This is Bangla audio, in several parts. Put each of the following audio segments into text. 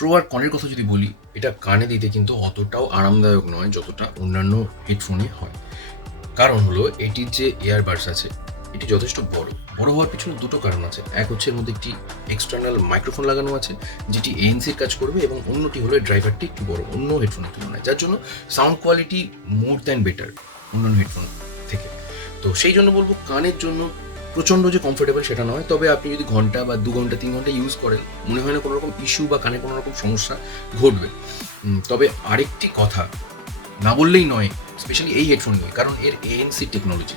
প্রো আর কনের কথা যদি বলি, এটা কানে দিতে কিন্তু অতটাও আরামদায়ক নয় যতটা অন্যান্য হেডফোনে হয়। কারণ হলো এটির যে এয়ারবাডস আছে এটি যথেষ্ট বড়। বড় হওয়ার পিছনে দুটো কারণ আছে। এক হচ্ছে এর মধ্যে একটি এক্সটার্নাল মাইক্রোফোন লাগানো আছে যেটি এএনসির কাজ করবে, এবং অন্যটি হলো ড্রাইভারটি একটু বড় অন্য হেডফোনের তুলনায়, যার জন্য sound quality more than better অন্যান্য হেডফোন থেকে। তো সেই জন্য বলবো কানের জন্য প্রচণ্ড যে কমফোর্টেবল সেটা নয়, তবে আপনি যদি ঘন্টা বা 2 ঘন্টা 3 ঘন্টা ইউজ করেন মনে হয় না কোনো রকম ইস্যু বা কানে কোনো রকম সমস্যা ঘটবে। তবে আরেকটি কথা না বললেই নয়, স্পেশালি এই হেডফোন নিয়ে, কারণ এর এএনসি টেকনোলজি,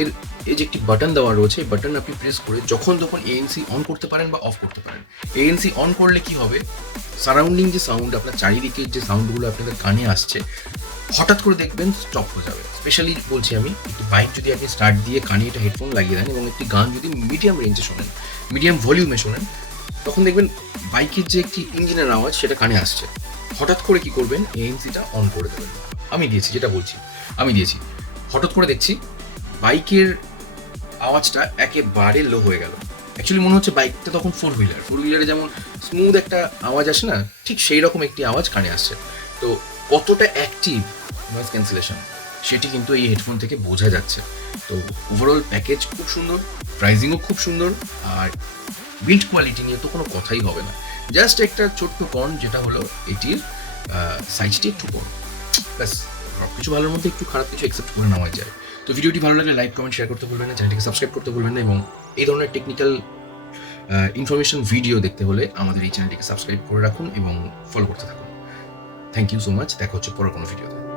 এর এই যে একটি বাটন দেওয়া রয়েছে, এই বাটন আপনি প্রেস করে যখন তখন এএনসি অন করতে পারেন বা অফ করতে পারেন। এএনসি অন করলে কি হবে, সারাউন্ডিং যে সাউন্ড, আপনার চারিদিকে যে সাউন্ডগুলো আপনাদের কানে আসছে হঠাৎ করে দেখবেন স্টপ হয়ে যাবে। স্পেশালি বলছি আমি, একটি বাইক যদি আপনি স্টার্ট দিয়ে কানে এটা হেডফোন লাগিয়ে দেন এবং একটি গান যদি মিডিয়াম রেঞ্জে শোনেন, মিডিয়াম ভলিউমে শোনেন, তখন দেখবেন বাইকের যে একটি ইঞ্জিনের আওয়াজ সেটা কানে আসছে। হঠাৎ করে কি করবেন, এএনসিটা অন করে দেবেন। আমি দিয়েছি, যেটা বলছি আমি দিয়েছি, হঠাৎ করে দেখছি বাইকের আওয়াজটা একেবারে লো হয়ে গেল। অ্যাকচুয়ালি মনে হচ্ছে বাইকটা তখন ফোর হুইলারে যেমন স্মুথ একটা আওয়াজ আসে না, ঠিক সেই রকম একটি আওয়াজ কানে আসছে। তো কতটা অ্যাক্টিভ নয়েজ ক্যান্সেলেশন সেটি কিন্তু এই হেডফোন থেকে বোঝা যাচ্ছে। তো ওভারঅল প্যাকেজ খুব সুন্দর, প্রাইজিংও খুব সুন্দর, আর বিল্ড কোয়ালিটি নিয়ে তো কোনো কথাই হবে না। জাস্ট একটা ছোট্ট কন, যেটা হলো এটির সাইজটি একটু কম, ব্যাস। সব কিছু ভালোর মধ্যে একটু খারাপ কিছু অ্যাকসেপ্ট করে নেওয়া যায়। তো ভিডিওটি ভালো লাগলে লাইক, কমেন্ট, শেয়ার করতে ভুলবেন না, চ্যানেলটিকে সাবস্ক্রাইব করতে ভুলবেন না, এবং এই ধরনের টেকনিক্যাল ইনফরমেশন ভিডিও দেখতে হলে আমাদের এই চ্যানেলটিকে সাবস্ক্রাইব করে রাখুন এবং ফলো করতে থাকুন। থ্যাংক ইউ সো মাচ, দেখা হচ্ছে পরের কোনো ভিডিওতে।